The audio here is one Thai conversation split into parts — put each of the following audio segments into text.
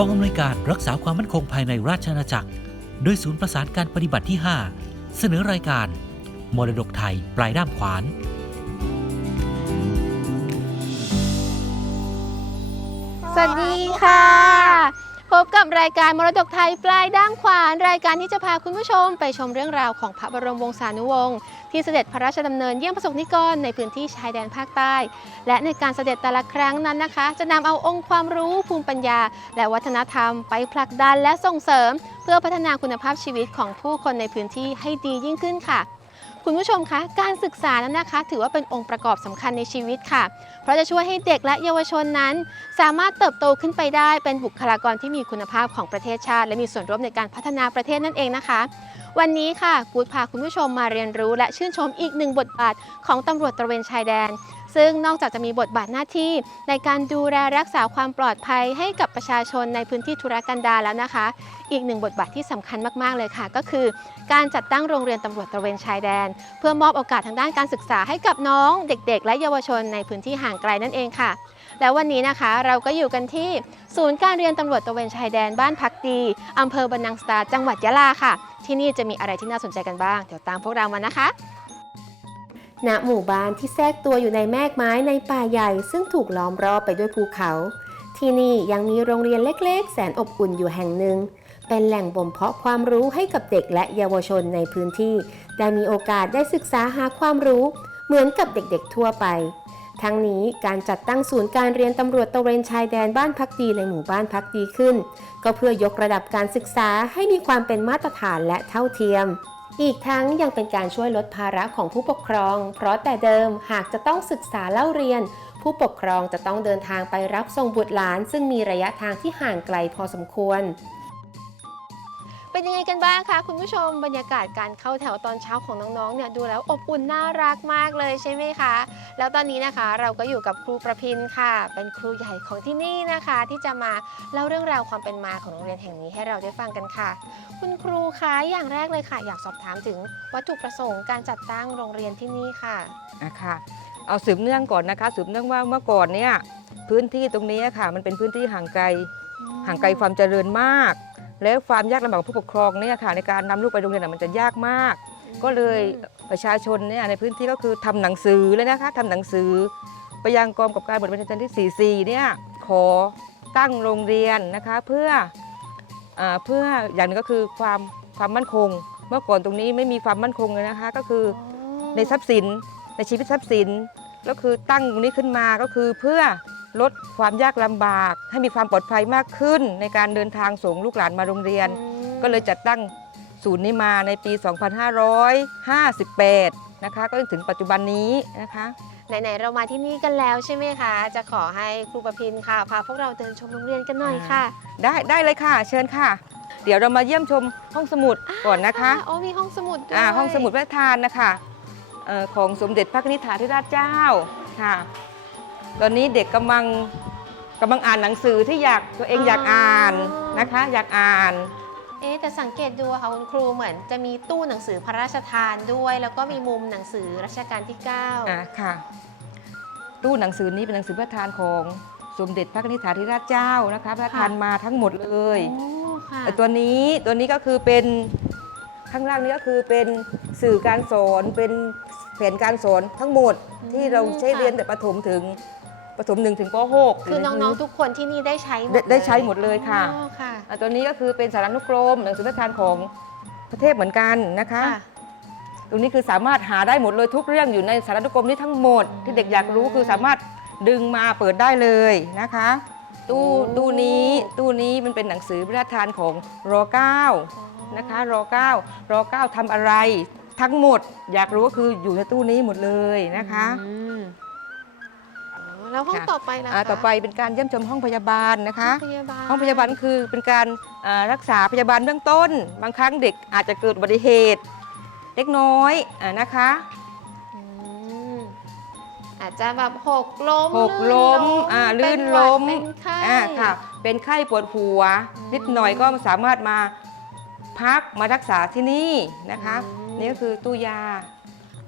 กองอำนวยการรักษาความมั่นคงภายในราชอาณาจักร โดยศูนย์ประสานการปฏิบัติที่ 5 เสนอรายการ มรดกไทยปลายด้ามขวาน สวัสดีค่ะ กับรายการมรดกไทยปลายด้ามขวาน รายการที่จะพาคุณผู้ชมไปชมเรื่องราวของพระบรมวงศานุวงศ์ที่เสด็จพระราชดำเนินเยี่ยมประสบนิกรในพื้นที่ชายแดนภาคใต้ และในการเสด็จแต่ละครั้งนั้นนะคะ จะนำเอาองค์ความรู้ภูมิปัญญา และวัฒนธรรมไปผลักดันและส่งเสริม เพื่อพัฒนาคุณภาพชีวิตของผู้คนในพื้นที่ให้ดียิ่งขึ้นค่ะ คุณผู้ชมคะการศึกษานั้นนะคะ ถือว่าเป็นองค์ประกอบสำคัญในชีวิตค่ะ เพราะจะช่วยให้เด็กและเยาวชนนั้น สามารถเติบโตขึ้นไปได้เป็นบุคลากรที่มีคุณภาพของประเทศชาติ และมีส่วนร่วมในการพัฒนาประเทศนั่นเองนะคะ วันนี้ค่ะกูดพาคุณผู้ชมมาเรียนรู้ และชื่นชมอีกหนึ่งบทบาทของตำรวจตระเวนชายแดน ซึ่งนอกจากจะมีบทบาทหน้าที่ในการดูแลรักษาความปลอดภัยให้กับประชาชนในพื้นที่ธุรกันดารแล้วนะคะ อีกหนึ่งบทบาทที่สำคัญมาก ๆ เลยค่ะ ก็คือ การจัดตั้งโรงเรียนตำรวจตระเวนชายแดน เพื่อมอบโอกาสทางด้านการศึกษาให้กับน้องเด็ก ๆ และเยาวชนในพื้นที่ห่างไกลนั่นเองค่ะ แล้ววันนี้นะคะเราก็อยู่กันที่ศูนย์การเรียนตำรวจตระเวนชายแดนบ้านพักดีอำเภอบันนังสตาจังหวัดยะลาค่ะ ที่นี่จะมีอะไรที่น่าสนใจกันบ้าง เดี๋ยวตามพวกเรามานะคะ ณหมู่บ้านที่แทรกตัวอยู่ในแมกไม้ในป่าใหญ่ ซึ่งถูกล้อมรอบไปด้วยภูเขา ที่นี่ยังมีโรงเรียนเล็กๆ แสนอบอุ่นอยู่แห่งหนึ่ง เป็นแหล่งบ่มเพาะความรู้ให้กับเด็กและเยาวชนในพื้นที่ ได้มีโอกาสได้ศึกษาหาความรู้ เหมือนกับเด็กๆทั่วไป ทั้งนี้การจัดตั้งศูนย์การเรียนตำรวจตระเวนชายแดนบ้านพักดีในหมู่บ้านพักดีขึ้น ก็เพื่อยกระดับการศึกษาให้มีความเป็นมาตรฐานและเท่าเทียม อีกทั้งยังเป็นการช่วยลดภาระของผู้ปกครอง เพราะแต่เดิมหากจะต้องศึกษาเล่าเรียน ผู้ปกครองจะต้องเดินทางไปรับส่งบุตรหลาน ซึ่งมีระยะทางที่ห่างไกลพอสมควร เป็นยังไงกันบ้างคะคุณผู้ชมบรรยากาศการเข้าแถวตอนเช้าของน้องๆเนี่ยดูแล้วอบอุ่นน่ารักมากเลยใช่ไหมคะ แล้วตอนนี้นะคะเราก็อยู่กับครูประพินค่ะ เป็นครูใหญ่ของที่นี่นะคะ ที่จะมาเล่าเรื่องราวความเป็นมาของโรงเรียนแห่งนี้ให้เราได้ฟังกันค่ะ คุณครูคะอย่างแรกเลยค่ะ อยากสอบถามถึงวัตถุประสงค์การจัดตั้งโรงเรียนที่นี่ค่ะอะค่ะเอาสืบเนื่องก่อนนะคะ สืบเนื่องว่าเมื่อก่อนเนี่ยพื้นที่ตรงนี้ค่ะ มันเป็นพื้นที่ห่างไกลห่างไกลความเจริญมาก แล้วความยากลำบากของผู้ปกครองเนี่ยค่ะในการนำลูกไปโรงเรียนนะมันจะยากมาก ก็เลยประชาชนเนี่ยในพื้นที่ก็คือทำหนังสือเลยนะคะทำหนังสือ ไปยังกองกับการบทบาทที่ 44 เนี่ยขอตั้งโรงเรียนนะคะเพื่ออาเพื่ออย่างหนึงก็คือความความมั่นคง เมื่อก่อนตรงนี้ไม่มีความมั่นคงเลยนะคะก็คือในทรัพย์สินในชีวิตทรัพย์สินก็คือตั้งตรงนี้ขึ้นมาก็คือเพื่อ ลดความยากลำบาก ให้มีความปลอดภัยมากขึ้น ในการเดินทางส่งลูกหลานมาโรงเรียน ก็เลยจัดตั้งศูนย์นี้มาในปี 2558 นะคะ ก็จนถึงปัจจุบันนี้นะคะ ไหนๆเรามาที่นี่กันแล้วใช่ไหมคะ จะขอให้ครูประพินค่ะพาพวกเราเดินชมโรงเรียนกันหน่อยค่ะได้ได้เลยค่ะ เชิญค่ะ เดี๋ยวเรามาเยี่ยมชมห้องสมุดก่อนนะคะโอ้มีห้องสมุดด้วยอ่าห้องสมุดพระราชทานนะคะเอ่อของสมเด็จพระนิธิถาธิราชเจ้าค่ะ ตอนนี้เด็กกำลังกำลังอ่านหนังสือที่อยากตัวเองอยากอ่านนะคะ อยากอ่าน เอ๊ะแต่สังเกตดูอะค่ะคุณครูเหมือนจะมีตู้หนังสือพระราชทานด้วย แล้วก็มีมุมหนังสือรัชกาลที่9อ่าค่ะ ตู้หนังสือนี้เป็นหนังสือพระราชทานของสมเด็จพระนิธิถาธิราชเจ้านะคะพระราชทานมาทั้งหมดเลยโอ้ค่ะแต่ตัวนี้ตัวนี้ก็คือเป็นข้างล่างนี้ก็คือเป็นสื่อการสอนเป็นแผนการสอนทั้งหมดที่เราใช้เรียนแต่ประถมถึง ประถมหนึ่งถึงป .6 คือน้องๆทุกคนที่นี่ได้ใช้หมดได้ได้เลยใช้หมดเลยค่ะอ๋อค่ะ อะตัวนี้ก็คือเป็นสารานุกรมหนังสือพระราชทานของประเทศเหมือนกันนะคะค่ะตรงนี้คือสามารถหาได้หมดเลยทุกเรื่องอยู่ในสารานุกรมนี้ทั้งหมด ที่เด็กอยากรู้คือสามารถดึงมาเปิดได้เลยนะคะ ตู้โอ้ ตู้นี้ตู้นี้มันเป็นหนังสือพระราชทานของร .9 นะคะร .9 ร .9 ทำอะไรทั้งหมด อยากรู้ก็คืออยู่ในตู้นี้หมดเลยนะคะ อืมอ๋อ แล้วห้องค่ะต่อไปล่ะอ่าคะต่อไปเป็นการเยี่ยมชมห้องพยาบาลนะคะ ห้องพยาบาลห้องพยาบาลก็คือเป็นการอ่ารักษาพยาบาลเบื้องต้น บางครั้งเด็กอาจจะเกิดอุบัติเหตุ เล็กน้อยอานะคะอืมอาจจะแบบหกล้มหกล้มอ่าเป็ลื่นนหวัดล้มเป็นไข้ อ่าค่ะ เป็นไข้ปวดหัว อืมนิดหน่อยก็สามารถมาพักมารักษาที่นี่นะคะ อืม นี่ก็คือตู้ยา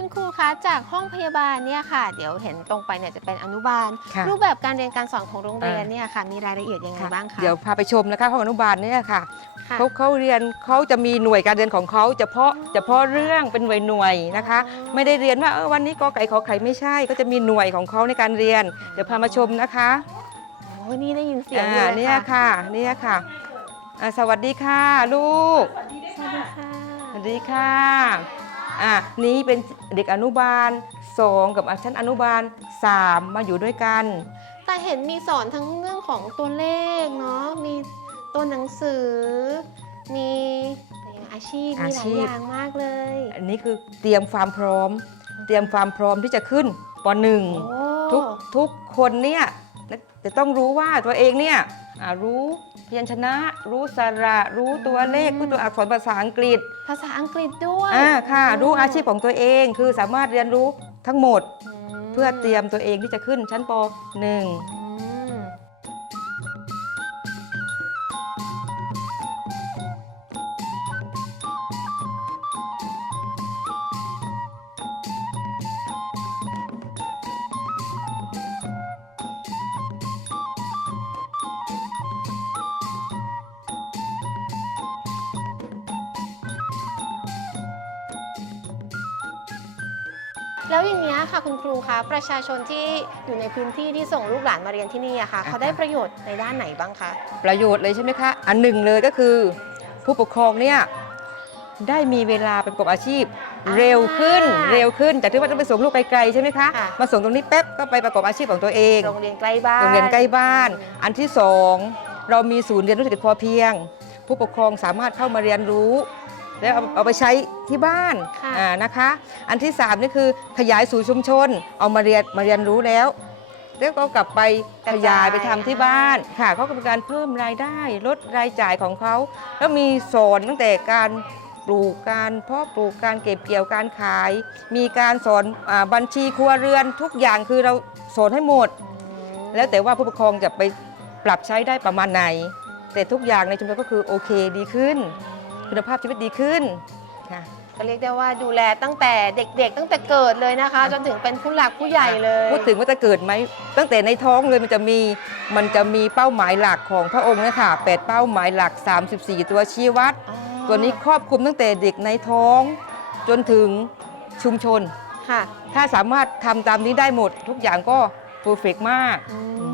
คุณครูคะจากห้องพยาบาลเนี่ยค่ะ เดี๋ยวเห็นตรงไปเนี่ยจะเป็นอนุบาล ค่ะรูปแบบการเรียนการสอนของโรงเรียนอ่าเนี่ยค่ะ มีรายละเอียดยังไงค่ะ บ้างคะเดี๋ยวพาไปชมนะคะห้องอนุบาลเนี่ยค่ะค่ะ เขาเขาเรียนเขาจะมีหน่วยการเรียนของเขาเฉพาะเฉพาะเรื่องเป็นหน่วยหน่วยๆนะคะ อ๋อ ไม่ได้เรียนว่าเออวันนี้กอไก่ขอไข่ไม่ใช่ก็จะมีหน่วยของเขาในการเรียน เดี๋ยวพามาชมนะคะโอ้นี่ได้ยินเสียงอ่าเลยเนี่ยค่ะเนี่ยค่ะอ่าสวัสดีค่ะลูกสวัสดีค่ะ สวัสดีค่ะ อะนี้เป็นเด็กอนุบาลสองกับชั้นอนุบาลสามมาอยู่ด้วยกัน แต่เห็นมีสอนทั้งเรื่องของตัวเลขเนาะ มีตัวหนังสือ มีแต่ยังอาชีพ มีหลายอย่างมากเลย อันนี้คือเตรียมความพร้อม เตรียมความพร้อมที่จะขึ้นปหนึ่งโอ้ทุกทุกคนเนี่ยจะต้องรู้ว่าตัวเองเนี่ย อ่ารู้พยัญชนะ รู้สระรู้ตัวเลขรู้ตัวอักษรภาษาอังกฤษภาษาอังกฤษด้วยอ่าค่ะ รู้อาชีพของตัวเองคือสามารถเรียนรู้ทั้งหมดมเพื่อเตรียมตัวเองที่จะขึ้นชั้นป .1 แล้วอย่างนี้ยค่ะคุณครูคะประชาชนที่อยู่ในพื้นที่ที่ส่งลูกหลานมาเรียนที่นี่อะค่ะอ่าฮะเขาได้ประโยชน์ในด้านไหนบ้างคะประโยชน์เลยใช่ไหมคะ อันหนึ่งเลยก็คือ ผู้ปกครองเนี่ยได้มีเวลาไปประกอบอาชีพอ่าเร็วขึ้นเร็วขึ้นจากที่ว่าต้องไปส่งลูกไกลๆใช่ไหมคะค่ะมาส่งตรงนี้แป๊บก็ไปประกอบอาชีพของตัวเองโรงเรียนใกล้บ้านโรงเรียนใกล้บ้าน อันที่สองเรามีศูนย์เรียนรู้เศรษฐกิจพอเพียง ผู้ปกครองสามารถเข้ามาเรียนรู้ แล้วเอาเอาไปใช้ที่บ้านค่ะ อ่านะคะ อันที่สามนี่คือขยายสู่ชุมชน เอามาเรียนมาเรียนรู้แล้ว แล้วก็กลับไปขยายไปทำที่บ้านค่ะเขาก็เป็นการเพิ่มรายได้ลดรายจ่ายของเขาแล้วมีสอนตั้งแต่การปลูกการเพาะปลูกการเก็บเกี่ยวการขาย มีการสอนอาบัญชีครัวเรือนทุกอย่างคือเราสอนให้หมด แล้วแต่ว่าผู้ปกครองจะไปปรับใช้ได้ประมาณไหน แต่ทุกอย่างในชุมชนก็คือโอเคดีขึ้น คุณภาพชีวิตดีขึ้นค่ะ ก็เรียกได้ว่าดูแลตั้งแต่เด็กๆ ตั้งแต่เกิดเลยนะคะ จนถึงเป็นผู้หลักผู้ใหญ่เลยพูดถึงว่าจะเกิดไหมตั้งแต่ในท้องเลยมันจะมีมันจะมีเป้าหมายหลักของพระองค์นะคะแปดเป้าหมายหลัก 34 ตัวชี้วัด อ๋อตัวนี้ครอบคลุมตั้งแต่เด็กในท้อง จนถึงชุมชน ค่ะถ้าสามารถทำตามนี้ได้หมด ทุกอย่างก็เพอร์เฟกมาก อืมค่ะ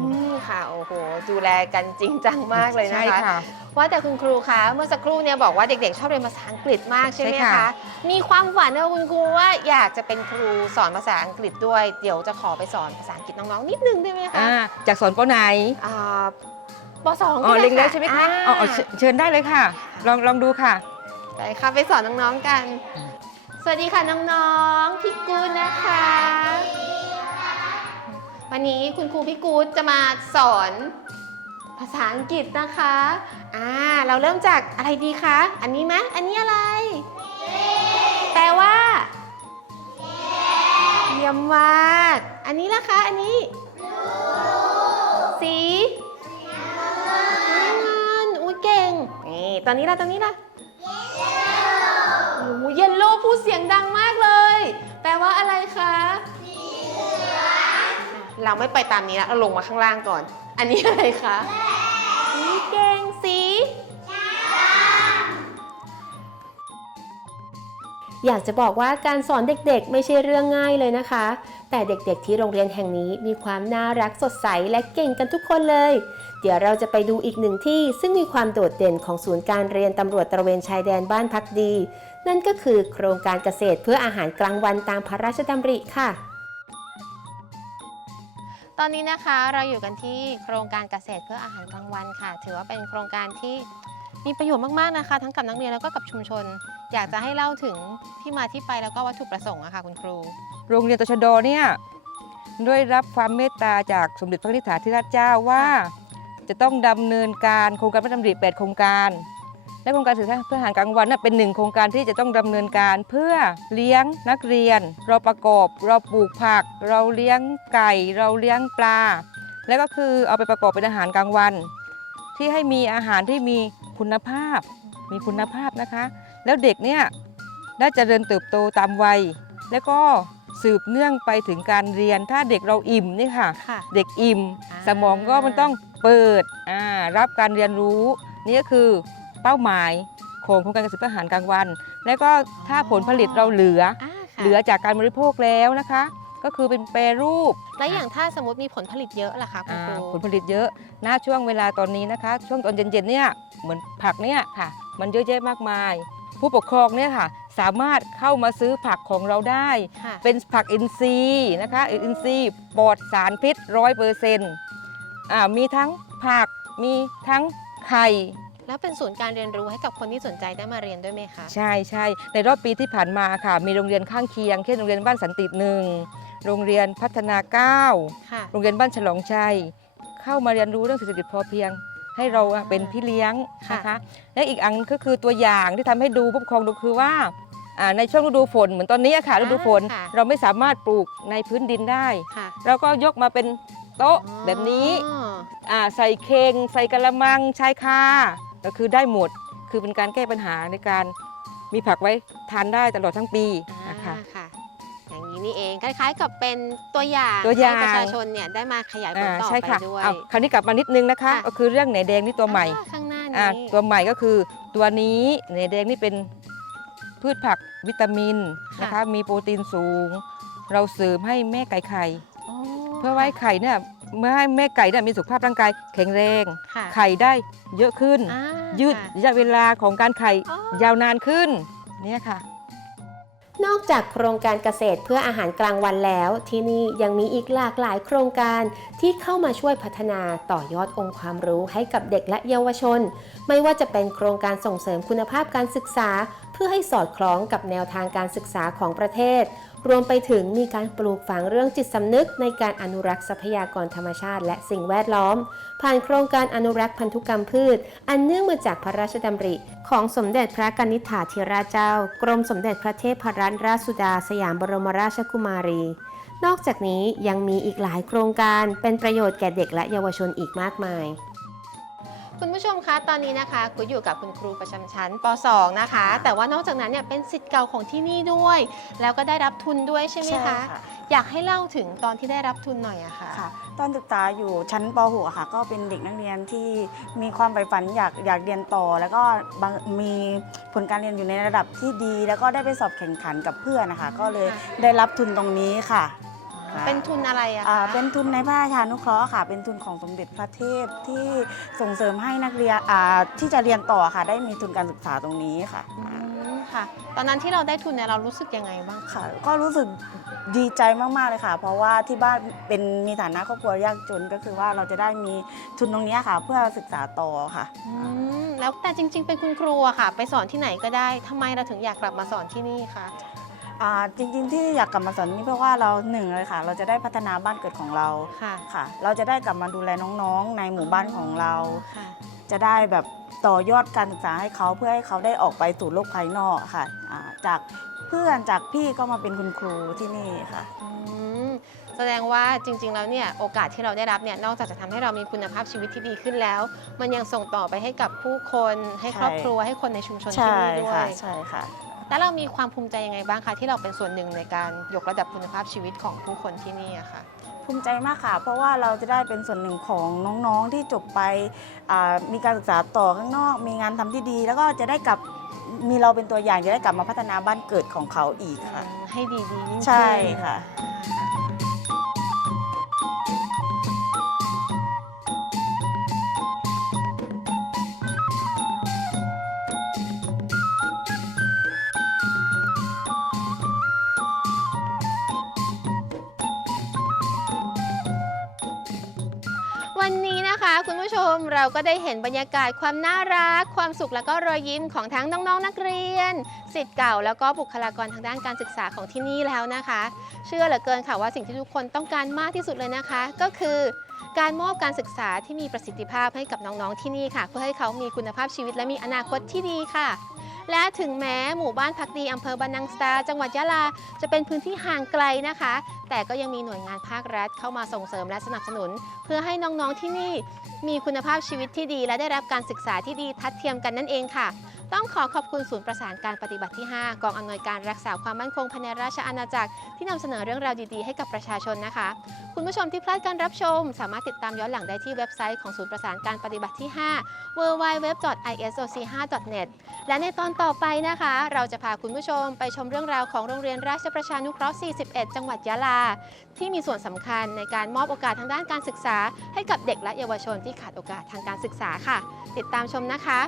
โอ้โหดูแลกันจริงจังมากเลยนะใช่คะค่ะ ว่าแต่คุณครูคะเมื่อสักครู่เนี่ยบอกว่าเด็กๆ ชอบเรียนภาษาอังกฤษมากใช่ไหมใช่ค่ะ คะ มีความฝันนะคุณครูว่าอยากจะเป็นครูสอนภาษาอังกฤษด้วย เดี๋ยวจะขอไปสอนภาษาอังกฤษน้องๆนิดนึงได้ไหมคะอ่าจากสอนปไหนอ่าปสองอ๋อก็ด้เล็งแล้วใช่ไหมคะอ๋ออ๋ออ่าเชิญเชิญได้เลยค่ะ ลองลองดูค่ะ ไปค่ะไปสอนน้องๆกัน สวัสดีค่ะน้องๆพี่กูดนะคะ วันนี้คุณครูพี่กูดจะมาสอนภาษาอังกฤษนะคะ อ่า เราเริ่มจากอะไรดีคะ อันนี้ไหมอันนี้อะไร แปลว่า เยี่ยมมาก อันนี้ล่ะคะ อันนี้ สีน้ำเงินอุ้ยเก่ง นี่ ตอนนี้ล่ะตอนนี้ล่ะโอ้โหเยลโล่พูดเสียงดังมากเลย แปลว่าอะไรคะ เราไม่ไปตามนี้แล้วเราลงมาข้างล่างก่อน อันนี้อะไรคะสีเก่งสีอยากจะบอกว่าการสอนเด็กๆ ไม่ใช่เรื่องง่ายเลยนะคะ แต่เด็กๆที่โรงเรียนแห่งนี้มีความน่ารักสดใสและเก่งกันทุกคนเลย เดี๋ยวเราจะไปดูอีกหนึ่งที่ซึ่งมีความโดดเด่นของศูนย์การเรียนตำรวจตระเวนชายแดนบ้านพักดี นั่นก็คือโครงการเกษตรเพื่ออาหารกลางวันตามพระราชดำริค่ะ ตอนนี้นะคะเราอยู่กันที่โครงการเกษตรเพื่ออาหารกลางวันค่ะ ถือว่าเป็นโครงการที่มีประโยชน์มากๆนะคะ ทั้งกับนักเรียนแล้วก็กับชุมชน อยากจะให้เล่าถึงที่มาที่ไปแล้วก็วัตถุประสงค์อะค่ะคุณครู โรงเรียนตชดเนี่ยได้รับความเมตตาจากสมเด็จพระนิธิถาธิราชเจ้าว่า จะต้องดำเนินการโครงการพระราชดำริ8โครงการ และโครงการสื่อสารเพื่ออาหารกลางวันน่ะเป็นหนึ่งโครงการที่จะต้องดำเนินการเพื่อเลี้ยงนักเรียน เราประกอบ เราปลูกผัก เราเลี้ยงไก่ เราเลี้ยงปลา และก็คือเอาไปประกอบเป็นอาหารกลางวัน ที่ให้มีอาหารที่มีคุณภาพ มีคุณภาพนะคะ แล้วเด็กเนี่ยได้เจริญเติบโตตามวัย แล้วก็สืบเนื่องไปถึงการเรียน ถ้าเด็กเราอิ่มนี่ค่ะค่ะเด็กอิ่มอ่าสมองก็มันต้องเปิดอ่ารับการเรียนรู้ นี่ก็คือ เป้าหมายของโครงการเกษตรทหารกลางวัน แล้วก็ถ้าผลผลิตเราเหลือ อ่าค่ะเหลือจากการบริโภคแล้วนะคะ ก็คือเป็นแปรรูปแล้วอย่างถ้าสมมติมีผลผลิตเยอะล่ะคะคุณอ่าครู ผลผลิตเยอะหน้าช่วงเวลาตอนนี้นะคะ ช่วงตอนเย็นๆเนี่ยเหมือนผักเนี่ยค่ะ มันเยอะแยะมากมาย ผู้ปกครองเนี่ยค่ะ สามารถเข้ามาซื้อผักของเราได้ ค่ะเป็นผักอินทรีย์นะคะอินทรีย์ปลอดสารพิษร้อยเปอร์เซ็นต์มีทั้งผักมีทั้งไข่ แล้วเป็นศูนย์การเรียนรู้ให้กับคนที่สนใจได้มาเรียนด้วยไหมคะ ใช่ใช่ในรอบปีที่ผ่านมาค่ะ มีโรงเรียนข้างเคียงเช่นโรงเรียนบ้านสันติหนึ่งโรงเรียนพัฒนาเก้าค่ะ โรงเรียนบ้านฉลองชัยเข้ามาเรียนรู้เรื่องเศรษฐกิจพอเพียง ให้เราอะเป็นพี่เลี้ยงนะคะและอีกอันก็คือตัวอย่างที่ทำให้ดูผู้ปกครองดูคือว่าอ่าในช่วงฤดูฝนเหมือนตอนนี้อะค่ะฤดูฝนค่ะ เราไม่สามารถปลูกในพื้นดินได้ ค่ะเราก็ยกมาเป็นโต๊ะแบบนี้อ๋อ อ่าใส่เข่งใส่กระมังชายคา ก็คือได้หมดคือเป็นการแก้ปัญหาในการมีผักไว้ทานได้ตลอดทั้งปีนะคะ อ่าค่ะอย่างนี้นี่เองคล้ายๆกับเป็นตัวอย่างตัวอย่าง ให้ประชาชนเนี่ยได้มาขยายผลอ่าต่อใช่ไปค่ะด้วย เอาคราวนี้กลับมานิดนึงนะคะ ค่ะ ก็คือเรื่องแหนแดงนี่ตัวใหม่อ่าข้างหน้าอ่านี้ตัวใหม่ก็คือตัวนี้แหนแดงนี่เป็นพืชผักวิตามินค่ะนะคะมีโปรตีนสูง เราเสริมให้แม่ไก่ไข่ อ๋อเพื่อไว้ไข่เนี่ย เมื่อให้แม่ไก่เนี่ยมีสุขภาพร่างกายแข็งแรง ค่ะไข่ได้เยอะขึ้น อ่ายืดค่ะ ระยะเวลาของการไข่อ๋อ ยาวนานขึ้นเนี่ยค่ะ นอกจากโครงการเกษตรเพื่ออาหารกลางวันแล้ว ที่นี่ยังมีอีกหลากหลายโครงการที่เข้ามาช่วยพัฒนาต่อยอดองค์ความรู้ให้กับเด็กและเยาวชน ไม่ว่าจะเป็นโครงการส่งเสริมคุณภาพการศึกษา เพื่อให้สอดคล้องกับแนวทางการศึกษาของประเทศ รวมไปถึงมีการปลูกฝังเรื่องจิตสำนึกในการอนุรักษ์ทรัพยากรธรรมชาติ และสิ่งแวดล้อม ผ่านโครงการอนุรักษ์พันธุกรรมพืช อันเนื่องมาจากพระราชดำริ ของสมเด็จพระกนิษฐาธิราชเจ้า กรมสมเด็จพระเทพรัตนราชสุดาสยามบรมราชกุมารี นอกจากนี้ยังมีอีกหลายโครงการเป็นประโยชน์แก่เด็กและเยาวชนอีกมากมาย คุณผู้ชมคะตอนนี้นะคะกูอยู่กับคุณครูประจำชั้นป .2 นะคะ แต่ว่านอกจากนั้นเนี่ยเป็นสิทธิ์เก่าของที่นี่ด้วย แล้วก็ได้รับทุนด้วยใช่ไหมใช่คะค่ะอยากให้เล่าถึงตอนที่ได้รับทุนหน่อยอะค่ะ ค่ะ ตอนศึกษาอยู่ชั้นป .6 อะค่ะ ก็เป็นเด็กนักเรียนที่มีความใฝ่ฝันอยากอยากเรียนต่อ แล้วก็บางมีผลการเรียนอยู่ในระดับที่ดี แล้วก็ได้ไปสอบแข่งขันกับเพื่อนนะคะ ก็เลยได้รับทุนตรงนี้ค่ะค่ะ เป็นทุนอะไรอะอ่าคะเป็นทุนในพระราชานุเคราะห์ค่ะ เป็นทุนของสมเด็จพระเทพที่ส่งเสริมให้นักเรียนอ่าที่จะเรียนต่อค่ะ ได้มีทุนการศึกษาตรงนี้ค่ะอืมค่ะ ตอนนั้นที่เราได้ทุนเนี่ยเรารู้สึกยังไงบ้างคะค่ะ ก็รู้สึกดีใจมากๆเลยค่ะ เพราะว่าที่บ้านเป็นมีฐานะครอบครัวยากจนก็คือว่าเราจะได้มีทุนตรงเนี้ยค่ะ เพื่อศึกษาต่อค่ะ อืมแล้วแต่จริง ๆ เป็นคุณครูอะค่ะ ไปสอนที่ไหนก็ได้ทำไมเราถึงอยากกลับมาสอนที่นี่คะ อ่าจริงๆที่อยากกลับมาสอนนี่เพราะว่าเราหนึ่งเลยค่ะ เราจะได้พัฒนาบ้านเกิดของเราค่ะ ค่ะ เราจะได้กลับมาดูแลน้องๆ ในหมู่บ้านของเรา ค่ะ จะได้แบบต่อยอดการศึกษาให้เขาเพื่อให้เขาได้ออกไปสู่โลกภายนอกค่ะอ่าจากเพื่อนจากพี่ก็มาเป็นคุณครูที่นี่ค่ะ อืมแสดงว่าจริง ๆ แล้วเนี่ยโอกาสที่เราได้รับเนี่ยนอกจากจะทำให้เรามีคุณภาพชีวิตที่ดีขึ้นแล้ว มันยังส่งต่อไปให้กับผู้คนให้ครอบครัวให้คนในชุมชนที่ใช่นี่ด้วค่ะย ใช่ค่ะ แล้วเรามีความภูมิใจยังไงบ้างคะที่เราเป็นส่วนหนึ่งในการยกระดับคุณภาพชีวิตของผู้คนที่นี่อะค่ะ ภูมิใจมากค่ะ เพราะว่าเราจะได้เป็นส่วนหนึ่งของน้องๆที่จบไปอ่ามีการศึกษาต่อข้างนอก มีงานทำที่ดี แล้วก็จะได้กลับมีเราเป็นตัวอย่างจะได้กลับมาพัฒนาบ้านเกิดของเขาอีกค่ะ ให้ดีดีๆยิ่งขึ้น ใช่ค่ะวัน คะคุณผู้ชมเราก็ได้เห็นบรรยากาศความน่ารัก ความสุขและก็รอยยิ้มของทั้งน้องๆนักเรียนสิทธิ์เก่าแล้วก็บุคลากรทางด้านการศึกษาของที่นี่แล้วนะคะ เชื่อเหลือเกินค่ะว่าสิ่งที่ทุกคนต้องการมากที่สุดเลยนะคะ ก็คือการมอบการศึกษาที่มีประสิทธิภาพให้กับน้องๆที่นี่ค่ะ เพื่อให้เขามีคุณภาพชีวิตและมีอนาคตที่ดีค่ะ และถึงแม้หมู่บ้านพักดีอำเภอบานังสตา จังหวัดยะลา จะเป็นพื้นที่ห่างไกลนะคะ แต่ก็ยังมีหน่วยงานภาครัฐเข้ามาส่งเสริมและสนับสนุน เพื่อให้น้องๆที่นี่มีคุณภาพชีวิตที่ดี และได้รับการศึกษาที่ดีทัดเทียมกันนั่นเองค่ะ ต้องขอขอบคุณศูนย์ประสานการปฏิบัติที่ 5 กองอำนวยการรักษาความมั่นคงภายในราชอาณาจักรที่นำเสนอเรื่องราวดีๆให้กับประชาชนนะคะ คุณผู้ชมที่พลาดการรับชม สามารถติดตามย้อนหลังได้ที่เว็บไซต์ของศูนย์ประสานการปฏิบัติที่ 5 www.isoc5.net และในตอนต่อไปนะคะ เราจะพาคุณผู้ชมไปชมเรื่องราวของโรงเรียนราชประชานุเคราะห์ 41 จังหวัดยะลา ที่มีส่วนสำคัญในการมอบโอกาสทางด้านการศึกษา ให้กับเด็กและเยาวชนที่ขาดโอกาสทางการศึกษาค่ะ ติดตามชมนะคะ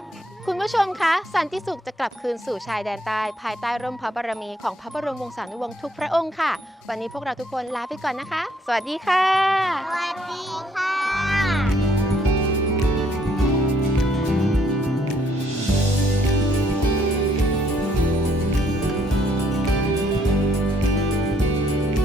คุณผู้ชมคะ สันติสุขจะกลับคืนสู่ชายแดนใต้ภายใต้ร่มพระบารมีของพระบรมวงศานุวงศ์ทุกพระองค์ค่ะ วันนี้พวกเราทุกคนลาไปก่อนนะคะ สวัสดีค่ะ สวัสดีค่ะ